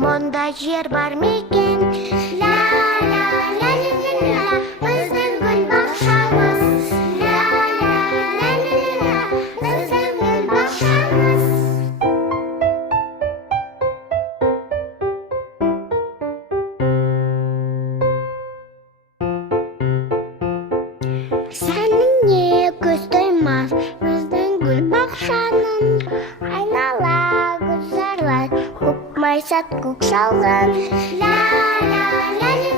Монда жер бар мекен. Ла, ла, ла, ла, ла, ла, біздің гүл бақшамыз. Ла, ла, ла, ла, ла, ла, біздің гүл бақшамыз. Сәніне көз тоймас біздің гүл бақшаның. Айнала гүлзарлар, көк майсат көк салған. Ла, ла, ла, ла,